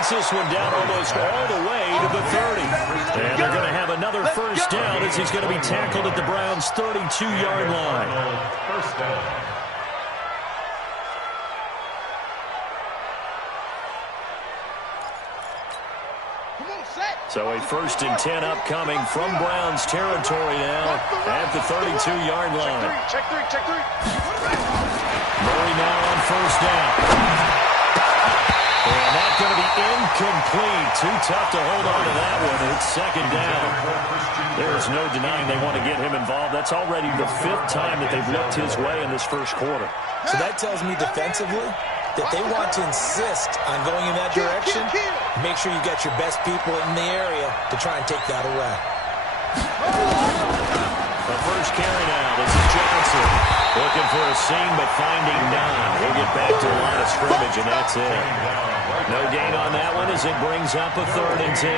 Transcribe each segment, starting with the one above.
takes this one down almost all the way to the 30. And they're going to have another first down as he's going to be tackled at the Browns' 32-yard line. First down. So a 1st and 10 upcoming from Browns territory now at the 32-yard line. Check three. Murray now on first down. And that's going to be incomplete. Too tough to hold on to that one. It's 2nd down. There's no denying they want to get him involved. That's already the 5th time that they've looked his way in this first quarter. So that tells me defensively that they want to insist on going in that direction. Make sure you got your best people in the area to try and take that away. The first carry now. This is Johnson. Looking for a seam, but finding none. We'll get back to the line of scrimmage, and that's it. No gain on that one as it brings up a 3rd and 10.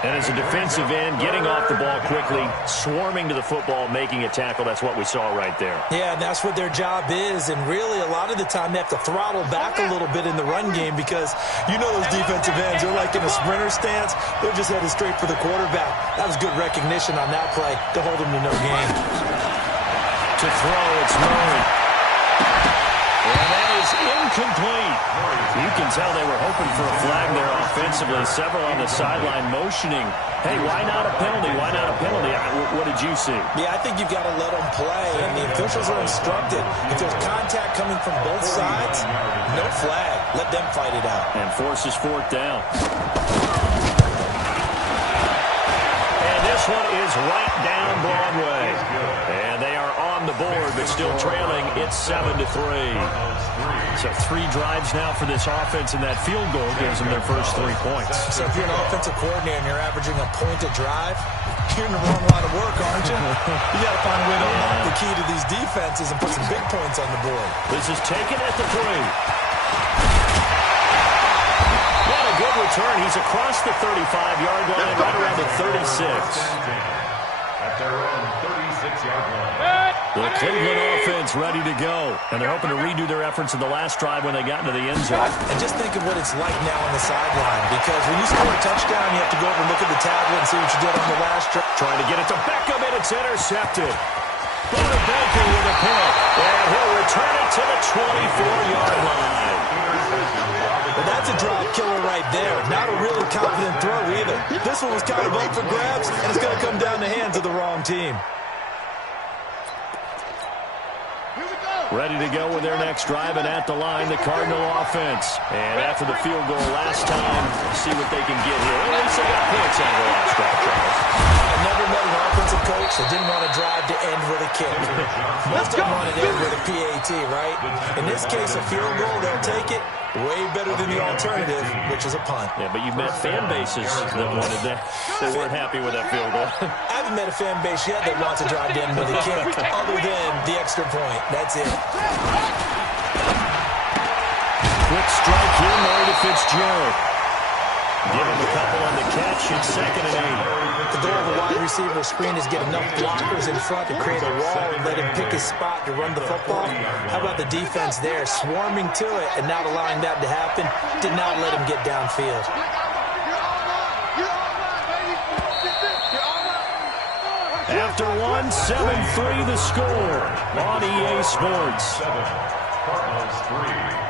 And as a defensive end, getting off the ball quickly, swarming to the football, making a tackle, that's what we saw right there. Yeah, and that's what their job is. And really, a lot of the time, they have to throttle back a little bit in the run game because you know those defensive ends, they're like in a sprinter stance. They're just headed straight for the quarterback. That was good recognition on that play to hold them to no gain. To throw, it's Murray. And that is incomplete. You can tell they were hoping for a flag there offensively. Several on the sideline motioning, hey, why not a penalty? Why not a penalty? What did you see? Yeah, I think you've got to let them play, and the officials are instructed. If there's contact coming from both sides, no flag. Let them fight it out. And forces 4th down. And this one is right down Broadway. And they are on the board, but still trailing. It's 7-3. So 3 drives now for this offense, and that field goal gives them their first 3 points. So if you're an offensive coordinator and you're averaging a point a drive, you're in the wrong line of work, aren't you? You got to find a way to unlock the key to these defenses and put some big points on the board. This is taken at the 3. What a good return. He's across the 35-yard line, right around the 36. At their own 36-yard line. The Cleveland offense ready to go. And they're hoping to redo their efforts in the last drive when they got into the end zone. And just think of what it's like now on the sideline. Because when you score a touchdown, you have to go over and look at the tablet and see what you did on the last drive. Trying to get it to Beckham, and it's intercepted. Butter Baker with a pick. And he'll return it to the 24-yard line. Well, that's a drive killer right there. Not a really confident throw either. This one was kind of up for grabs, and it's going to come down the hands of the wrong team. Ready to go with their next drive, and at the line, the Cardinal offense. And after the field goal last time, see what they can get here. At least they got points out of the last drive, Charles. I never met an offensive coach that didn't want a drive to end with a kick. Most of them want it to end with a PAT, right? In this case, a field goal, they'll take it. Way better than the alternative, which is a punt. Yeah, but you've met fan bases that wanted that. They weren't happy with that field goal. I haven't met a fan base yet that wants a drive to end with a kick, other than the extra point. That's it. Quick strike here, Murray to Fitzgerald. Give him a couple on the catch. It's 2nd and 8. The goal of a wide receiver screen is get enough blockers in front to create a wall and let him pick his spot to run the football. How about the defense there, swarming to it and not allowing that to happen? Did not let him get downfield. After 7-3 the score on EA Sports. Cardinals 3.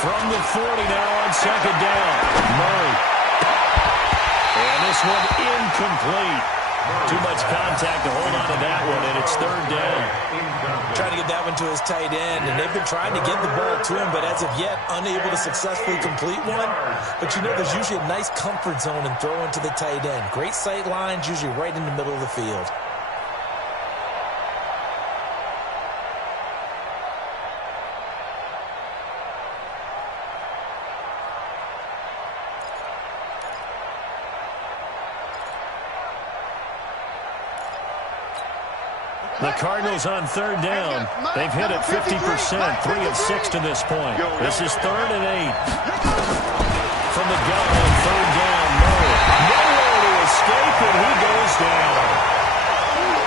From the 40 now on second down. Murray. And this one incomplete. Too much contact to hold on to that one, and it's third down. Trying to get that one to his tight end, and they've been trying to get the ball to him, but as of yet, unable to successfully complete one. But you know, there's usually a nice comfort zone in throwing to the tight end. Great sight lines, usually right in the middle of the field. The Cardinals on third down. They've hit it 50%, 3 of 6 to this point. This is 3rd and 8. From the gun on third down, Murray. Nowhere to escape, and he goes down.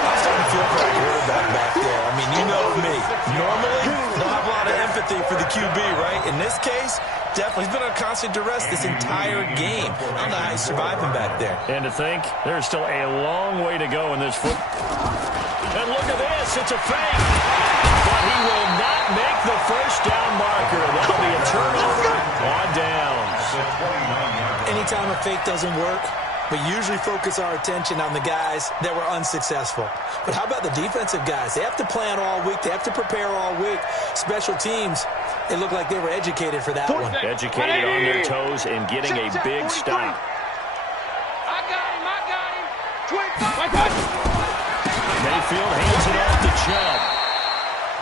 I'm starting to feel for a quarterback back there. I mean, you know me. Normally, don't have a lot of empathy for the QB, right? In this case, definitely. He's been on constant duress this entire game. I don't know how he's surviving back there. And to think, there's still a long way to go in this foot. And look at this. It's a fake. But he will not make the first down marker. That'll be a turnover on downs. Anytime a fake doesn't work, we usually focus our attention on the guys that were unsuccessful. But how about the defensive guys? They have to plan all week. They have to prepare all week. Special teams, it looked like they were educated for that one. Educated on their toes and getting a big stop. I got him. Mayfield hands it off to Chubb.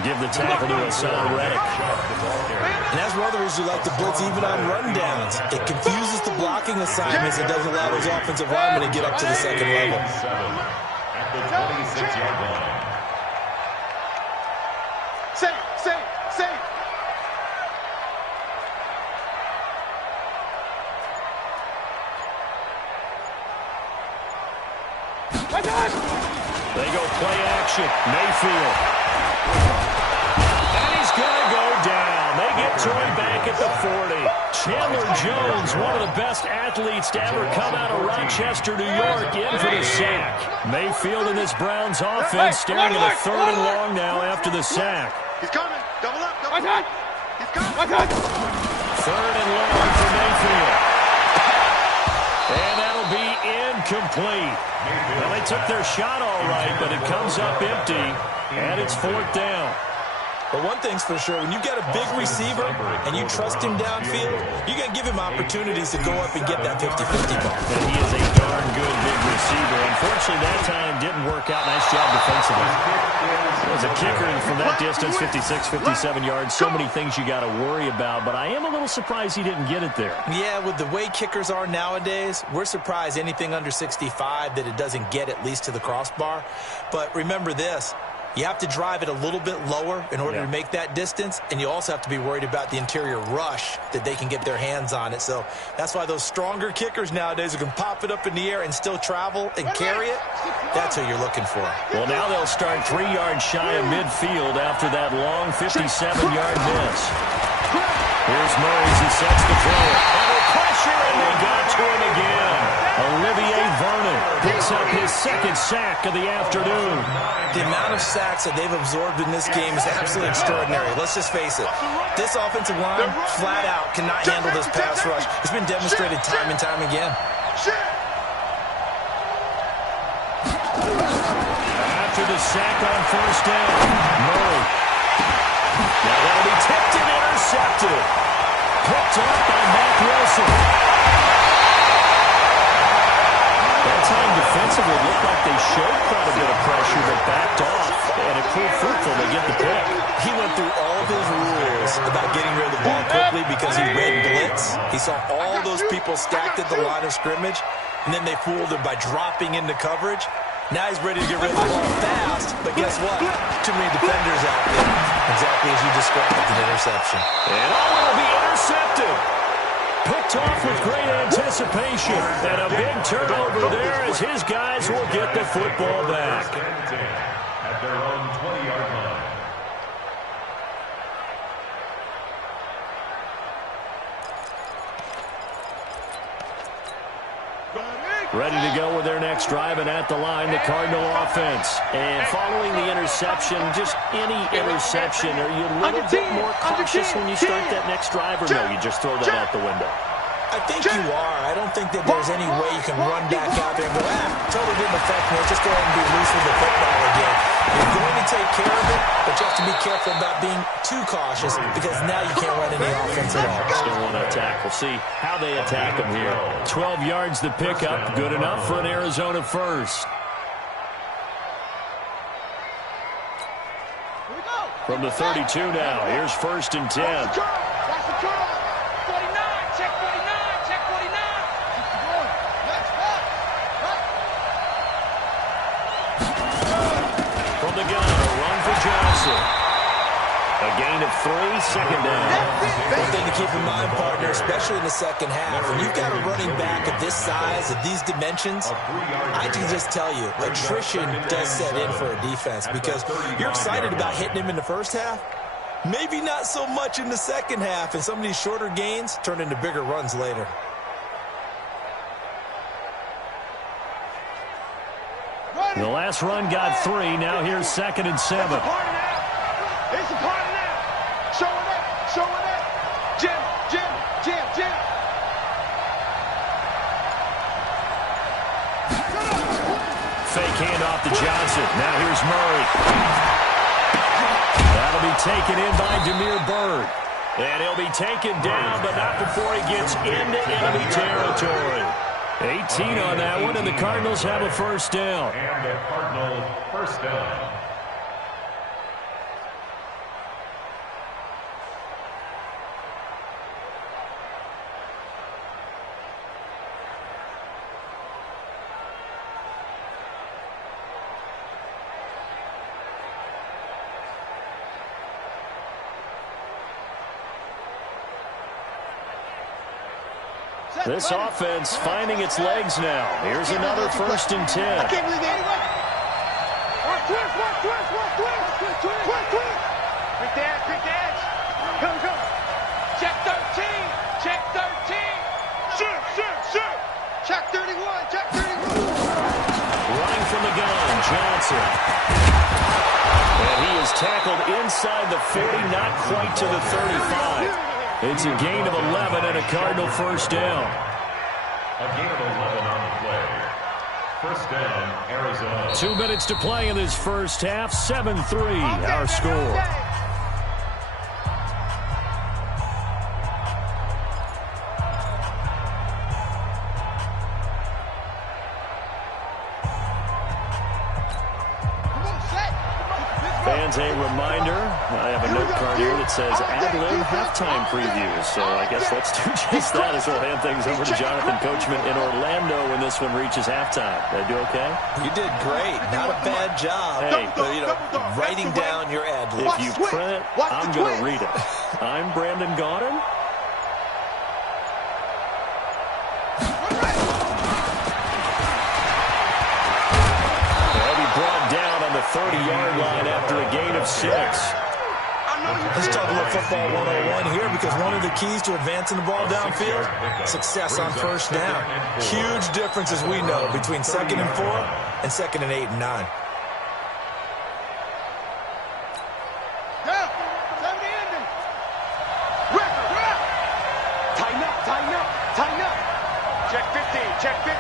Give the tackle to Hassan Reddick. And that's one of the reasons we like to blitz even on rundowns. It confuses the blocking assignments. It doesn't allow those offensive linemen to get up to the second level. At the 26-yard line. Safe. They go play action. Mayfield. And he's going to go down. They get to him back at the 40. Chandler Jones, one of the best athletes to ever come out of Rochester, New York, in for the sack. Mayfield in this Browns offense staring at a 3rd and long now after the sack. He's coming. Double up. He's coming. 3rd and long for Mayfield. And that'll be incomplete. Well, they took their shot all right, but it comes up empty, and it's 4th down. But one thing's for sure, when you've got a big receiver and you trust him downfield, you're going to give him opportunities to go up and get that 50-50 ball. And he is a darn good big receiver. Unfortunately, that time didn't work out. Nice job defensively. As a kicker from that distance, 56, 57 yards, so many things you got to worry about, but I am a little surprised he didn't get it there. Yeah, with the way kickers are nowadays, we're surprised anything under 65 that it doesn't get at least to the crossbar. But remember this. You have to drive it a little bit lower in order to make that distance, and you also have to be worried about the interior rush that they can get their hands on it. So that's why those stronger kickers nowadays who can pop it up in the air and still travel and carry it, that's who you're looking for. Well, now they'll start 3 yards shy of midfield after that long 57-yard miss. Here's Murray as he sets the throw. Under pressure, and they got to him again. Olivier Vernon picks up his 2nd sack of the afternoon. The amount of sacks that they've absorbed in this game is absolutely extraordinary. Let's just face it. This offensive line, flat out, cannot handle this pass rush. It's been demonstrated time and time again. After the sack on 1st down, Murray. Now that'll be tipped and intercepted. Picked up by Matt Wilson. That time defensively looked like they showed quite a bit of pressure, but backed off, and it proved fruitful. They get the pick. He went through all of his rules about getting rid of the ball quickly because he read blitz. He saw all those people stacked at the line of scrimmage, and then they fooled him by dropping into coverage. Now he's ready to get rid of the ball fast, but guess what? Too many defenders out there. Exactly as you described, an interception. And will be intercepted. Picked off with great anticipation. And a big turnover there as his guys will get the football back. At their own 20-yard line. Ready to go with their next drive, and at the line, the Cardinal offense. And following the interception, just any interception, are you a little bit more cautious when you start that next drive, or no, you just throw that out the window? I think you are. I don't think that there's any way you can run back out there and go, totally didn't affect me. Just go ahead and be loose with the football again. You're going to take care of it, but you have to be careful about being too cautious because now you can't run any offense at all. Still want to attack. We'll see how they attack them here. 12 yards the pickup. Good enough for an Arizona first. From the 32 now, here's 1st and 10. From the gun, a run for Johnson. A gain of 3, 2nd down. One thing to keep in mind, partner, especially in the second half, when you've got a running back of this size, of these dimensions, I can just tell you, attrition does set in for a defense because you're excited about hitting him in the first half. Maybe not so much in the second half, and some of these shorter gains turn into bigger runs later. The last run got 3. Now here's 2nd and 7. It's a party now. Showing up. Showing up. Jim. Fake handoff to Johnson. Now here's Murray. That'll be taken in by Damiere Byrd. And he'll be taken down, but not before he gets into enemy territory. 18 on that one, and the Cardinals have a 1st down. And the Cardinals 1st down. This offense finding its legs now. Here's another 1st and 10. I can't believe it. Twist. Quick dash. Come. Check 13. Shoot. Check 31. Running from the gun, Johnson. And he is tackled inside the 40, not quite to the 35. It's a gain of 11 and a Cardinal 1st down. A gain of 11 on the play. 1st down, Arizona. 2 minutes to play in this first half. 7-3, our score. Fans, a reminder, I have a note card here that says ad-lib halftime preview. So I guess let's do just that as we'll hand things over to Jonathan Coachman in Orlando when this one reaches halftime. Did I do okay? You did great. Not a bad job. Hey, writing down your ad-lib. If you print it, I'm going to read it. I'm Brandon Gaudin. Brought down on the 30-yard line after a gain of 6. Let's talk a little football 101 here because one of the keys to advancing the ball downfield, success on 1st down. Huge difference, as we know, between 2nd and 4 and 2nd and 8 and 9. Tighten up. Check 50.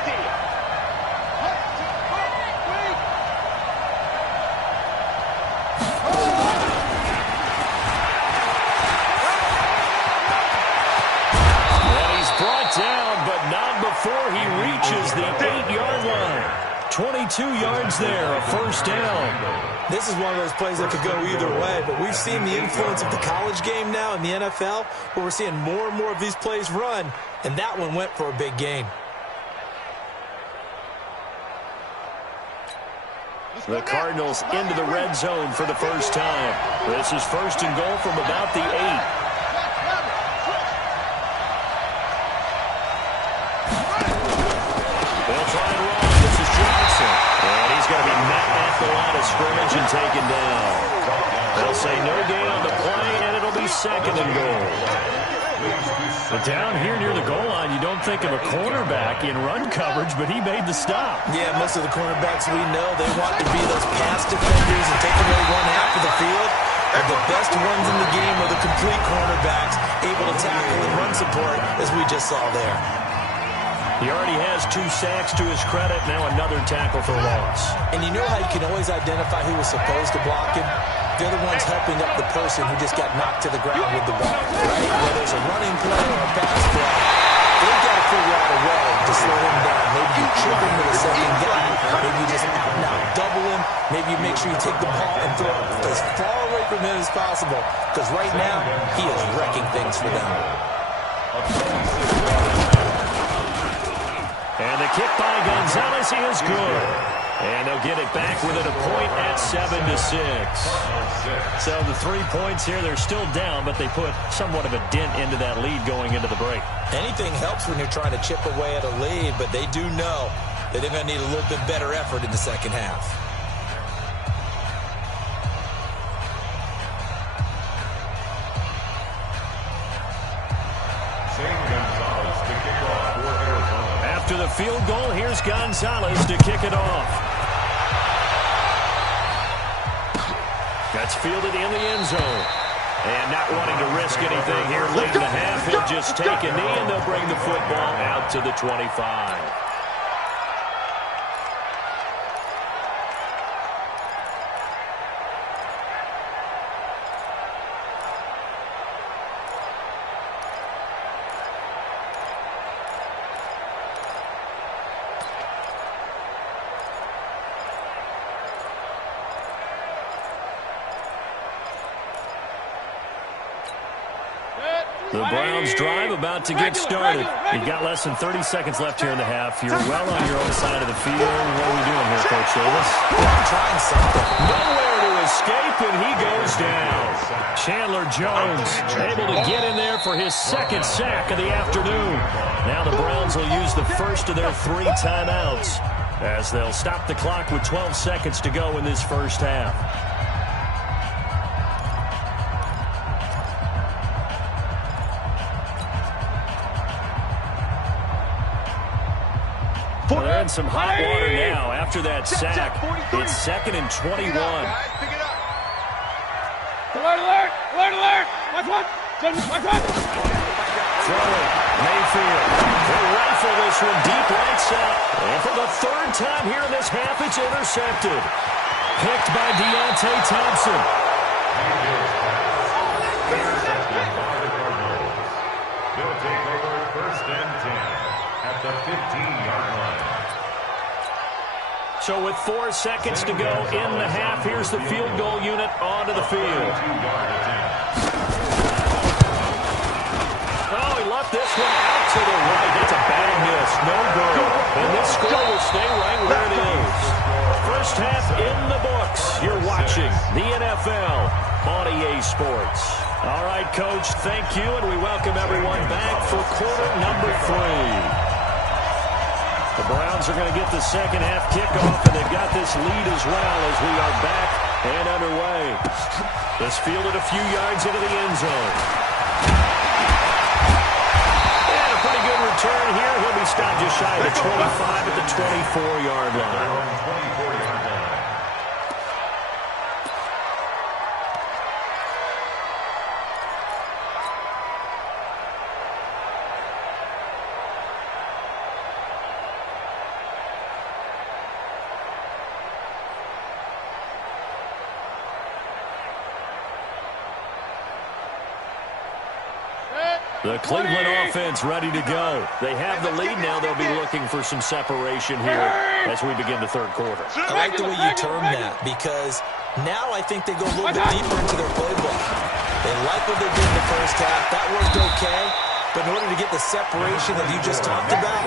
Down, but not before he reaches the 8-yard line. 22 yards there, a 1st down. This is one of those plays that could go either way, but we've seen the influence of the college game now in the NFL, where we're seeing more and more of these plays run, and that one went for a big gain. The Cardinals into the red zone for the first time. This is 1st and goal from about the 8. Going to be met at the line of scrimmage and taken down. They'll say no gain on the play, and it'll be 2nd and goal. But down here near the goal line, you don't think of a cornerback in run coverage, but he made the stop. Yeah, most of the cornerbacks we know, they want to be those pass defenders and take away one half of the field. But the best ones in the game are the complete cornerbacks, able to tackle and run support, as we just saw there. He already has 2 sacks to his credit. Now another tackle for loss. And you know how you can always identify who was supposed to block him? They're the ones helping up the person who just got knocked to the ground with the ball, right? Whether it's a running play or a pass play, they've got to figure out a way to slow him down. Maybe you chip him with a second guy. Maybe you just out and out double him. Maybe you make sure you take the ball and throw it as far away from him as possible. Because right now, he is wrecking things for them. And the kick by Gonzalez is good. And they'll get it back within a point at 7-6. So the 3 points here, they're still down, but they put somewhat of a dent into that lead going into the break. Anything helps when you're trying to chip away at a lead, but they do know that they're going to need a little bit better effort in the second half. After the field goal, here's Gonzalez to kick it off. That's fielded in the end zone. And not wanting to risk anything here late in the half, he'll just take a knee and they'll bring the football out to the 25. The Browns drive about to get started. You've got less than 30 seconds left here in the half. You're well on your own side of the field. What are we doing here, Coach Davis? I'm trying something. Nowhere to escape, and he goes down. Chandler Jones able to get in there for his second sack of the afternoon. Now the Browns will use the first of their 3 timeouts as they'll stop the clock with 12 seconds to go in this first half. Well, they're in some hot water now after that sack. It's 2nd and 21. Alert! Alert! Watch one! Throwing, Mayfield. They'll rifle this one deep right side. And for the 3rd time here in this half, it's intercepted. Picked by Deontay Thompson. They'll take over 1st and 10 at the 15-yard line. So with 4 seconds to go in the half, here's the field goal unit onto the field. Oh, he left this one out to the right. That's a bad miss. No good. And this score will stay right where it is. First half in the books. You're watching the NFL on EA Sports. All right, Coach, thank you, and we welcome everyone back for quarter number 3. The Browns are going to get the second half kickoff, and they've got this lead as well as we are back and underway. This fielded a few yards into the end zone. And a pretty good return here. He'll be stopped just shy of the 25 at the 24-yard line. The Cleveland offense ready to go. They have the lead now. They'll be looking for some separation here as we begin the 3rd quarter. I like the way you term that because now I think they go a little bit deeper into their playbook. They like what they did in the first half. That worked okay. But in order to get the separation that you just talked about,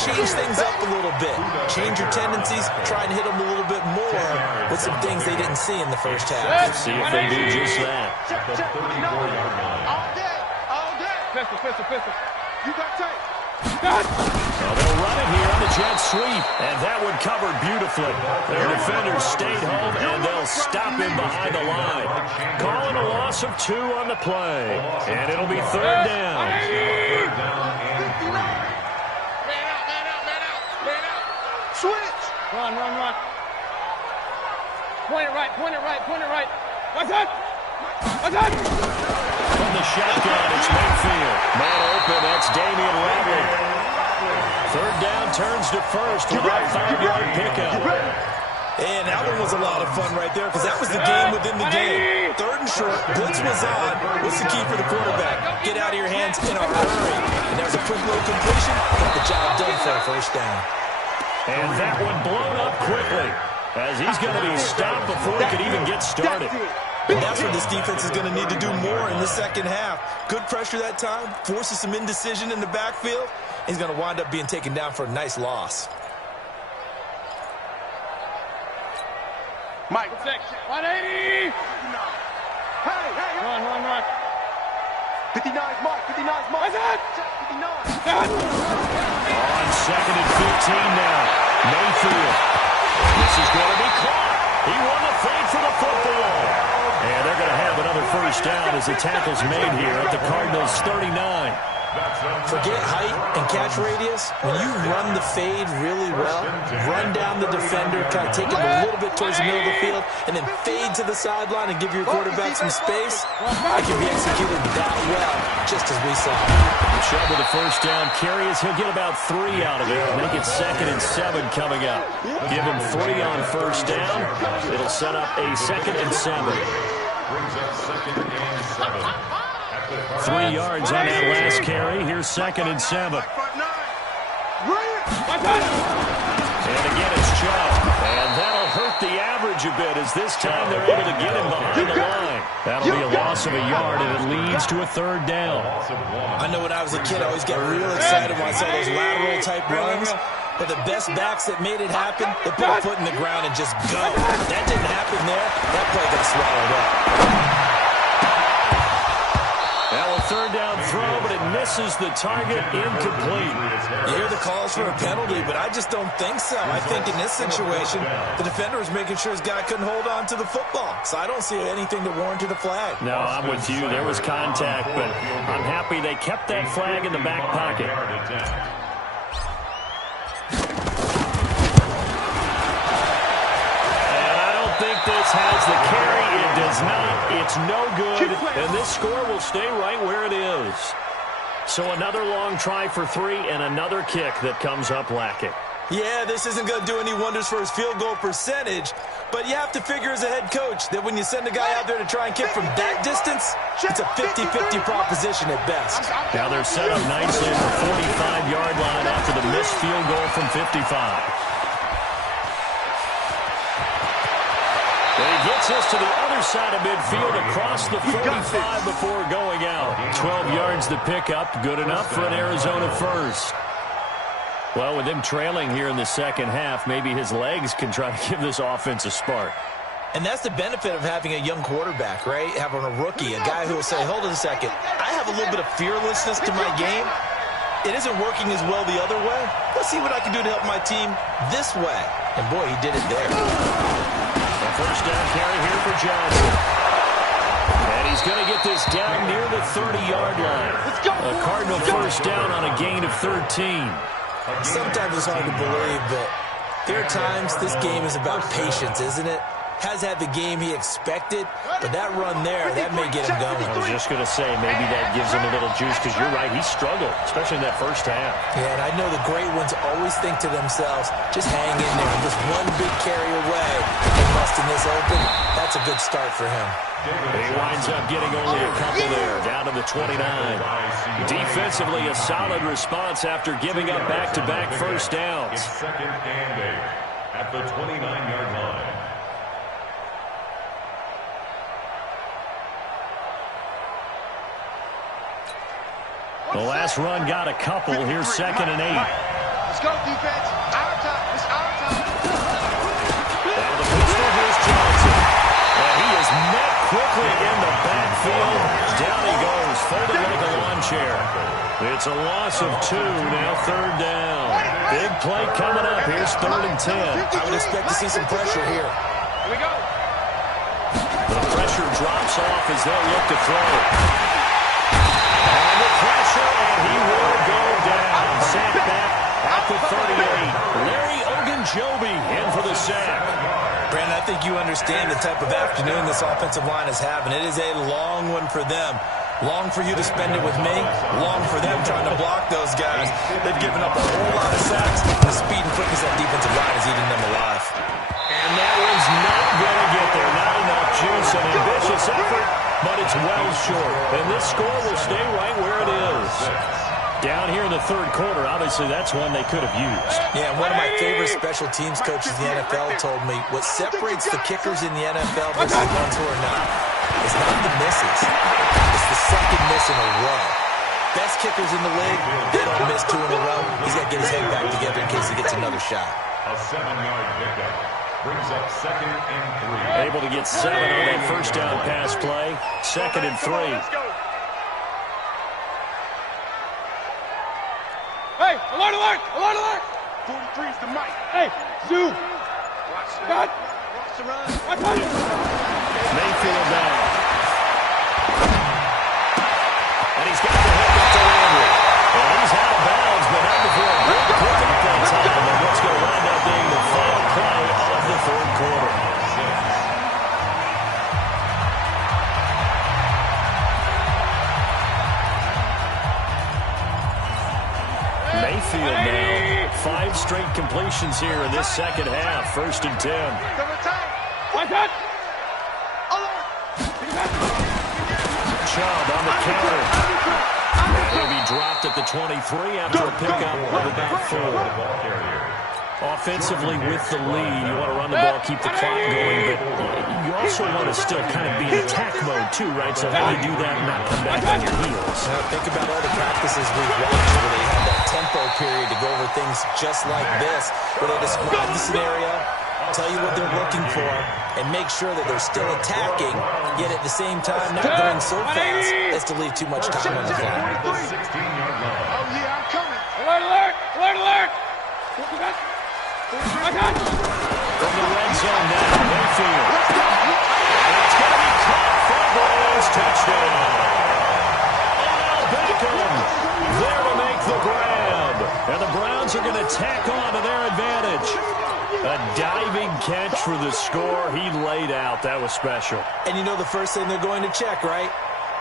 change things up a little bit. Change your tendencies. Try and hit them a little bit more with some things they didn't see in the first half. Let's see if they do just that. All day. Pistol. You got tape. Well, they'll run it here on the jet sweep, and that one covered beautifully. Their defenders stayed home, and they'll stop him behind the line. Calling a loss of 2 on the play, and it'll be third down. Third down and 3. Man out. Switch. Run. Point it right. What's that? From the shotgun, it's Mayfield. Man open, that's Damian Rattler. Third down turns to first with a 5-yard pickup. And that one was a lot of fun right there because that was the game within the game. Third and short, blitz was on. What's the key for the quarterback? Get out of your hands in a hurry. And there's a quick little completion. Got the job done for a first down. And that one blown up quickly as he's going to be stopped before he could even get started. And that's what this defense is going to need to do more in the second half. Good pressure that time, forces some indecision in the backfield. He's going to wind up being taken down for a nice loss. Mike. 180. Hey. Run. 59 Mike. What's that? 59. On second and 15 now. Mayfield. This is going to be caught. He won the fight for the football. And they're going to have another first down as the tackle's made here at the Cardinals' 39. Forget height and catch radius. When you run the fade really well, run down the defender, kind of take him a little bit towards the middle of the field, and then fade to the sideline and give your quarterback some space, it can be executed that well, just as we saw. Chubb with the first down carry as he'll get about 3 out of it. Make it 2nd and 7 coming up. Give him 3 on first down. It'll set up a 2nd and 7. Brings up 2nd and 7. 3 yards on that last carry. Here's 2nd and 7. And again, it's Chubb. And that'll hurt the average a bit as this time they're able to get him behind the line. That'll be a loss of a yard, and it leads to a 3rd down. I know when I was a kid, I always got real excited when I saw those lateral-type runs. But the best backs that made it happen, they put a foot in the ground and just go. That didn't happen there. That play got swallowed up. Now a 3rd down throw, but it misses the target, incomplete. You hear the calls for a penalty, but I just don't think so. I think in this situation, the defender was making sure his guy couldn't hold on to the football. So I don't see anything that warranted a flag. No, I'm with you. There was contact, but I'm happy they kept that flag in the back pocket. This has the carry. It does not. It's no good. And this score will stay right where it is. So another long try for 3 and another kick that comes up lacking. Yeah, this isn't going to do any wonders for his field goal percentage. But you have to figure as a head coach that when you send a guy out there to try and kick from that distance, it's a 50-50 proposition at best. Now they're set up nicely at the 45-yard line after the missed field goal from 55. And he gets us to the other side of midfield across the 45 before going out. 12 yards to pick up. Good enough for an Arizona first. Well, with him trailing here in the second half, maybe his legs can try to give this offense a spark. And that's the benefit of having a young quarterback, right? Having a rookie, a guy who will say, hold on a second, I have a little bit of fearlessness to my game. It isn't working as well the other way. Let's see what I can do to help my team this way. And boy, he did it there. First down carry here for Johnson. And he's going to get this down near the 30-yard line. A Cardinal first down on a gain of 13. Sometimes it's hard to believe, but there are times this game is about patience, isn't it? Has had the game he expected, but that run there, that may get him going. I was just going to say, maybe that gives him a little juice, because you're right, he struggled, especially in that first half. Yeah, and I know the great ones always think to themselves, just hang in there, just one big carry away, and busting this open, that's a good start for him. He winds up getting only a couple there, down to the 29. Defensively, a solid response after giving up back-to-back first downs. It's 2nd and 8 at the 29-yard line. The last run got a couple. Here's 2nd and 8. Let's go, defense. Our time. It's our time. Out of the pistol, here's Johnson. And he is met quickly in the backfield. Down he goes, folded like a lawn chair. It's a loss of 2, now third down. Big play coming up. Here's 3rd and 10. I would expect to see some pressure here. Here we go. The pressure drops off as they'll look to throw. And the pressure, and he will go down. Sack back at the 38. Larry Ogunjobi in for the sack. Brandon, I think you understand the type of afternoon this offensive line is having. It is a long one for them. Long for you to spend it with me. Long for them trying to block those guys. They've given up a whole lot of sacks. The speed and quickness of that defensive line is eating them alive. And that one's not going to get there. Not enough juice. An ambitious effort, but it's well short. And this score will stay right where it is. Down here in the 3rd quarter, obviously that's one they could have used. Yeah, and one of my favorite special teams coaches in the NFL told me what separates the kickers in the NFL versus the ones who are not is not the misses. It's the second miss in a row. Best kickers in the league, they don't miss 2 in a row. He's got to get his head back together in case he gets another shot. A 7-yard pickup brings up 2nd and 3. Able to get 7 on that first down pass play. 2nd and 3. Hey, alert, alert, alert, alert. 43's the mic. Hey, Zoo. Watch the Cut. Watch the run. Watch out. Mayfield down. And he's got the hook up to Landry. And he's out of bounds, but not before a great pickup on top of him. What's going to wind up being the final play of the 3rd quarter. Mayfield now, 5 straight completions here in this second half. 1st and 10. Watch out. Chubb on the counter. And he'll be dropped at the 23 after a pickup of about 4. Offensively with the lead, you want to run the ball, keep the clock going, but you also want to still kind of be in attack mode too, right? So how do you do that and not come back on your heels? Now, think about all the practices we've watched where they have that tempo period to go over things just like this, where they describe the scenario, tell you what they're looking for, and make sure that they're still attacking, yet at the same time not going so fast as to leave too much time on the clock. The 16-yard line. Oh, yeah, I'm coming. Alert, alert, alert, alert. Watch out. From the red zone now, Mayfield. And it's going to be caught for a Browns touchdown. Beckham there to make the grab. And the Browns are going to tack on to their advantage. A diving catch for the score. He laid out. That was special. And you know the first thing they're going to check, right?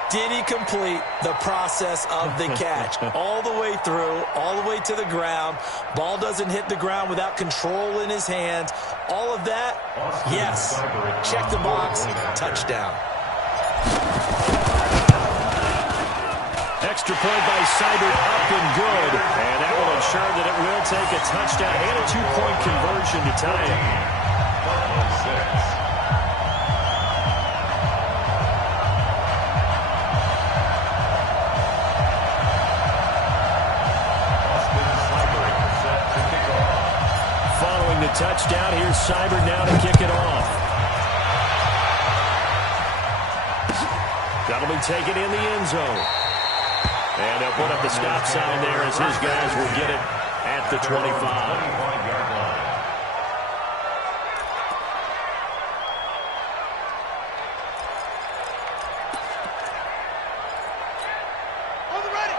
Did he complete the process of the catch? All the way through, all the way to the ground. Ball doesn't hit the ground without control in his hands. All of that, yes. Check the box, touchdown. Extra point by Seibert, up and good. And that will ensure that it will take a touchdown and a 2-point conversion to tie it. Following the touchdown, here's Seibert now to kick it off. That'll be taken in the end zone. And they'll put up the stop sign there as his guys will get it at the 25.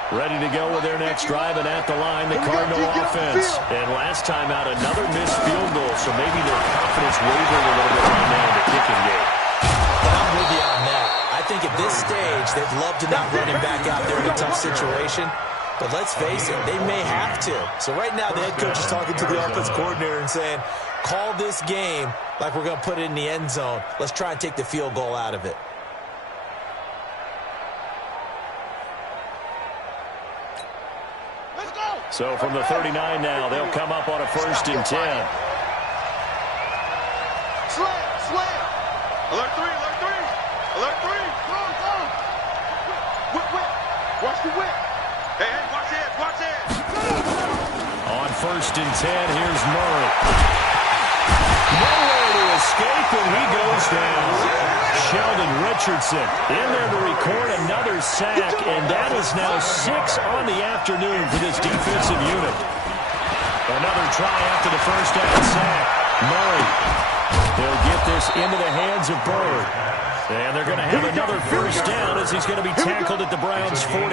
Ready to go with their next drive, and at the line, the Cardinal offense. And last time out, another missed field goal, so maybe their confidence wavered a little bit on now in the kicking game. But I'm with you on that. I think at this stage, they'd love to not run him back out there in a tough situation. But let's face it, they may have to. So right now, the head coach is talking to the offense coordinator and saying, call this game like we're going to put it in the end zone. Let's try and take the field goal out of it. So from the 39 now, they'll come up on a 1st and 10. Slam, slam. Alert 3, alert 3. Alert 3. Come on, come on. Whip, whip. Watch the whip. Hey, hey, watch it, watch it. On 1st and 10, here's Murray. Nowhere to escape, and he goes down. Sheldon Richardson in there to record another sack, and that is now 6 on the afternoon for this defensive unit. Another try after the first down sack. Murray. They'll get this into the hands of Bird. And they're going to have another first down as he's going to be tackled at the Browns' 43.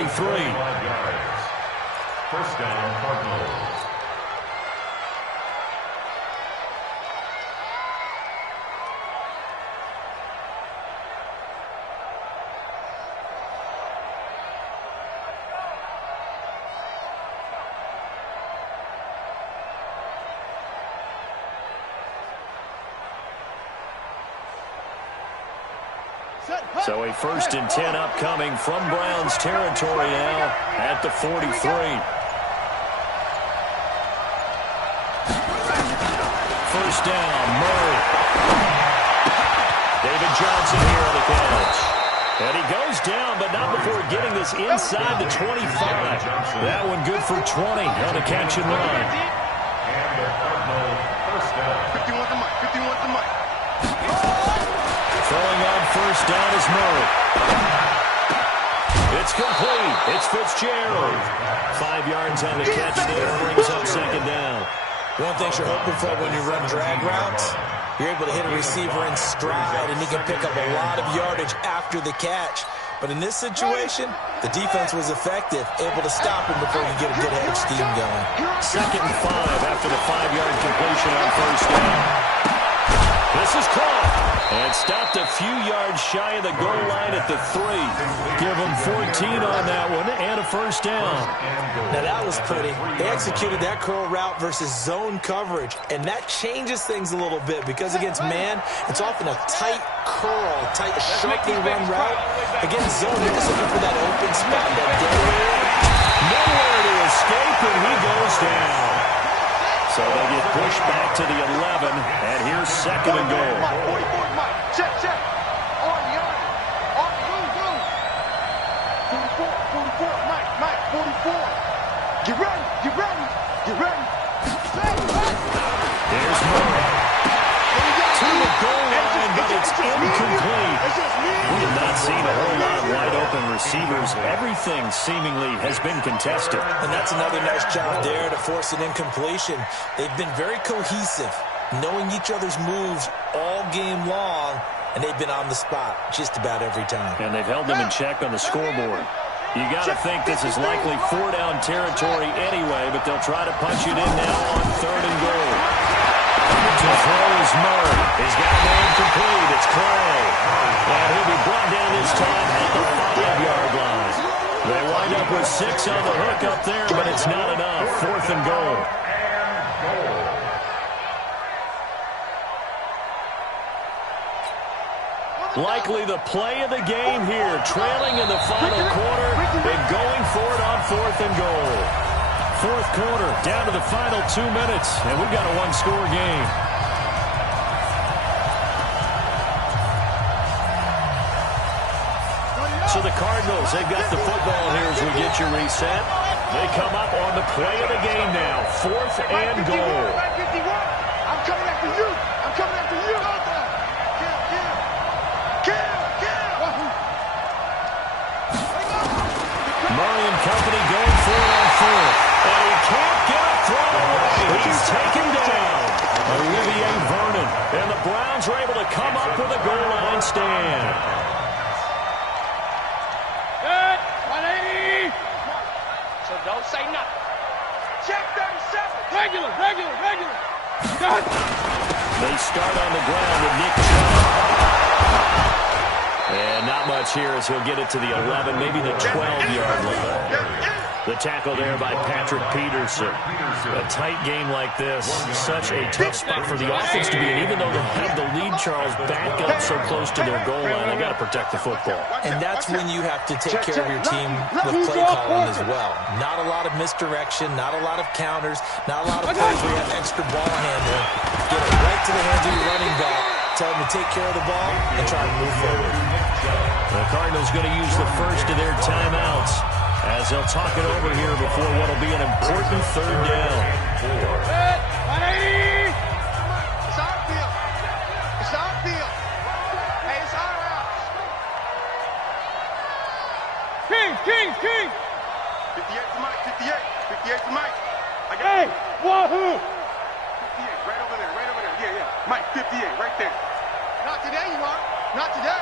First down, Cardinals. So a 1st and 10 upcoming from Browns territory now at the 43. First down, Murray. David Johnson here on the catch. And he goes down, but not before getting this inside the 25. That one good for 20 on the catch and run. And the Cardinals first down. 51 to Mike. 51 to Mike. Throwing on first down is Murray. It's complete. It's Fitzgerald. 5 yards on the catch there. Brings up second down. One thing you're hoping for when you run drag routes, you're able to hit a receiver in stride, and he can pick up a lot of yardage after the catch. But in this situation, the defense was effective, able to stop him before you get a good hedge scheme going. 2nd and 5 after the 5-yard completion on first down. This is caught and stopped a few yards shy of the goal line at the 3. Give them 14 on that one and a first down. Now that was pretty. They executed that curl route versus zone coverage, and that changes things a little bit because against man, it's often a tight curl, tight, sharply run route. Against zone, you're just looking for that open spot, that dead area. Nowhere to escape, and he goes down. So they get pushed back to the 11, and here's 2nd and goal. Mike, 44 Mike. Check, check. On the yard. On the move. 44, Mike, 44. Get ready, get ready, get ready. There's Murray. To the goal line, but it's incomplete. We have not seen a whole lot of wide-open receivers. Everything seemingly has been contested. And that's another nice job there to force an incompletion. They've been very cohesive, knowing each other's moves all game long, and they've been on the spot just about every time. And they've held them in check on the scoreboard. You got to think this is likely 4-down territory anyway, but they'll try to punch it in now on 3rd and goal. To throw is Murray. He's got a man complete. It's Clay. And he'll be brought down this time at the 5-yard line. They wind up with 6 on the hook up there, but it's not enough. 4th and goal. Likely the play of the game here. Trailing in the final quarter and going for it on 4th and goal. 4th quarter, down to the final 2 minutes, and we've got a 1-score game. So the Cardinals, they've got the football here as we get you reset. They come up on the play of the game now. 4th and goal. I'm coming after you. I'm coming after you. Murray and company going for it on 4th. And he can't get a throw away. He's taken down. Olivier Vernon. And the Browns are able to come up with a goal line stand. Good. 180. So don't say nothing. Check 37. Regular. Good. They start on the ground with Nick Chubb. And not much here as he'll get it to the 11, maybe the 12-yard line. The tackle there by Patrick Peterson. A tight game like this, such a tough spot for the offense to be in. Even though they have the lead, Charles, back up so close to their goal line, they got to protect the football. And that's when you have to take care of your team with play calling as well. Not a lot of misdirection, not a lot of counters, not a lot of plays where you have extra ball handling. Get it right to the hands of your running back, tell him to take care of the ball, and try to move forward. The Cardinals going to use the first of their timeouts as they'll talk it over here before what will be an important 3rd down. Good. 180. It's our field. 58's Mike, 58. 58's Mike. I got Hey, wahoo! 58, right over there, right over there. Yeah, yeah. Mike, 58, right there. Not today, you are. Not today.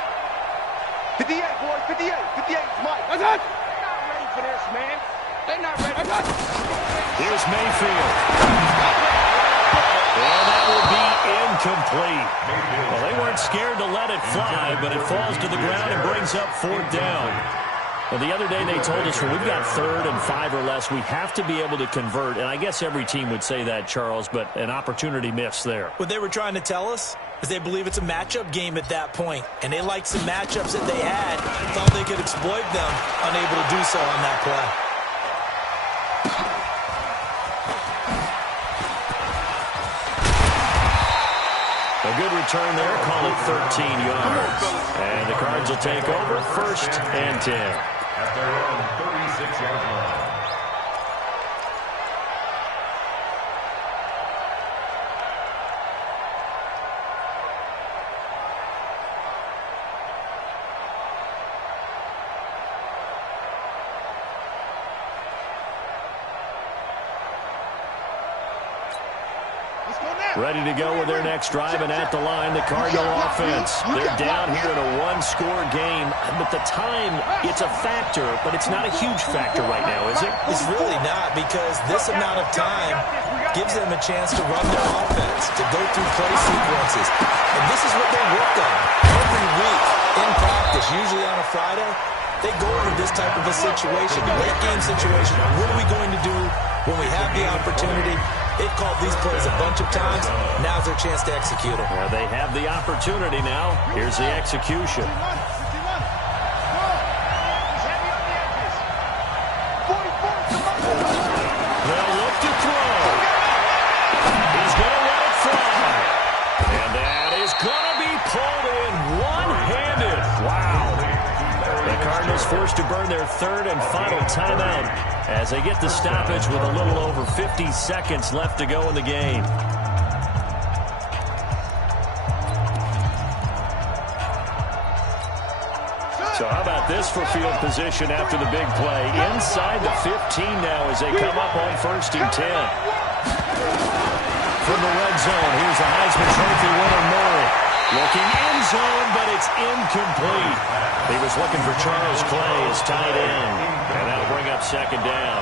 58, boys, 58. 58's Mike. That's it! They're not ready for this, man. They're not ready. That's it! Here's Mayfield. And that will be incomplete. Well, they weren't scared to let it fly, but it falls to the ground and brings up 4th down. Well, the other day they told us when we've got 3rd and 5 or less, we have to be able to convert. And I guess every team would say that, Charles, but an opportunity missed there. What they were trying to tell us is they believe it's a matchup game at that point, and they liked some matchups that they had, thought they could exploit them, unable to do so on that play. A good return there, call it 13 yards. And the Cards will take over 1st and 10. At their own 36-yard line. Ready to go with their next drive, and at the line, the Cardinal offense. They're down here in a one-score game, but the time, it's a factor, but it's not a huge factor right now, is it? It's really not, because this amount of time gives them a chance to run their offense, to go through play sequences. And this is what they work on every week in practice, usually on a Friday. They go over this type of a situation, late game situation. What are we going to do when we have the opportunity? They've called these plays a bunch of times. Now's their chance to execute them. Well, they have the opportunity now. Here's the execution. They'll look to throw. He's going to let it fly. And that is going to be pulled in one-handed. Wow. The Cardinals forced to burn their 3rd and final timeout as they get the stoppage with a little over 50 seconds left to go in the game. So how about this for field position after the big play? Inside the 15 now as they come up on 1st and 10. From the red zone, here's the Heisman Trophy winner, Murray. Looking end zone, but it's incomplete. He was looking for Charles Clay as tight end. And that'll bring up 2nd down.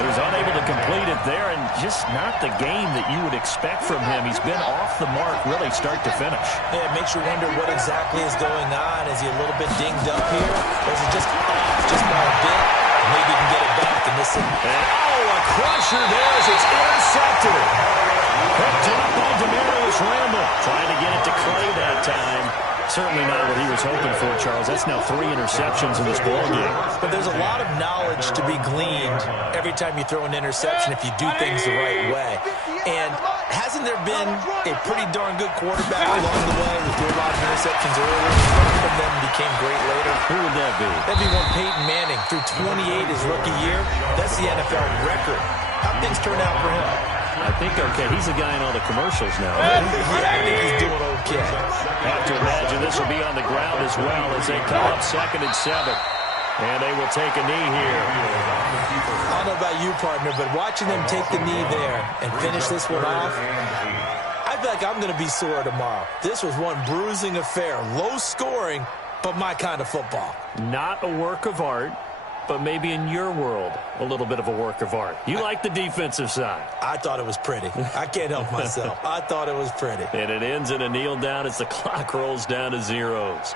He was unable to complete it there, and just not the game that you would expect from him. He's been off the mark really start to finish. Yeah, it makes you wonder what exactly is going on. Is he a little bit dinged up here? Or is it just off just by a bit? Maybe he can get it back in this. And a crusher there as it's intercepted. Picked up by Demarius Randall. Trying to get it to Clay that time. Certainly not what he was hoping for, Charles. That's now 3 interceptions in this ballgame. But there's a lot of knowledge to be gleaned every time you throw an interception if you do things the right way. And hasn't there been a pretty darn good quarterback along the way who threw a lot of interceptions earlier, learned from them, and became great later? Who would that be? That'd be one Peyton Manning. Threw 28 his rookie year. That's the NFL record. How'd things turn out for him? I think okay. He's the guy in all the commercials now. Yeah, I think he's doing okay. Have to imagine this will be on the ground as well as they come up 2nd and 7. And they will take a knee here. I don't know about you, partner, but watching them take the knee there and finish this one off, I feel like I'm going to be sore tomorrow. This was one bruising affair. Low scoring, but my kind of football. Not a work of art, but maybe in your world, a little bit of a work of art. You like the defensive side. I thought it was pretty. I can't help myself. I thought it was pretty. And it ends in a kneel down as the clock rolls down to zeros.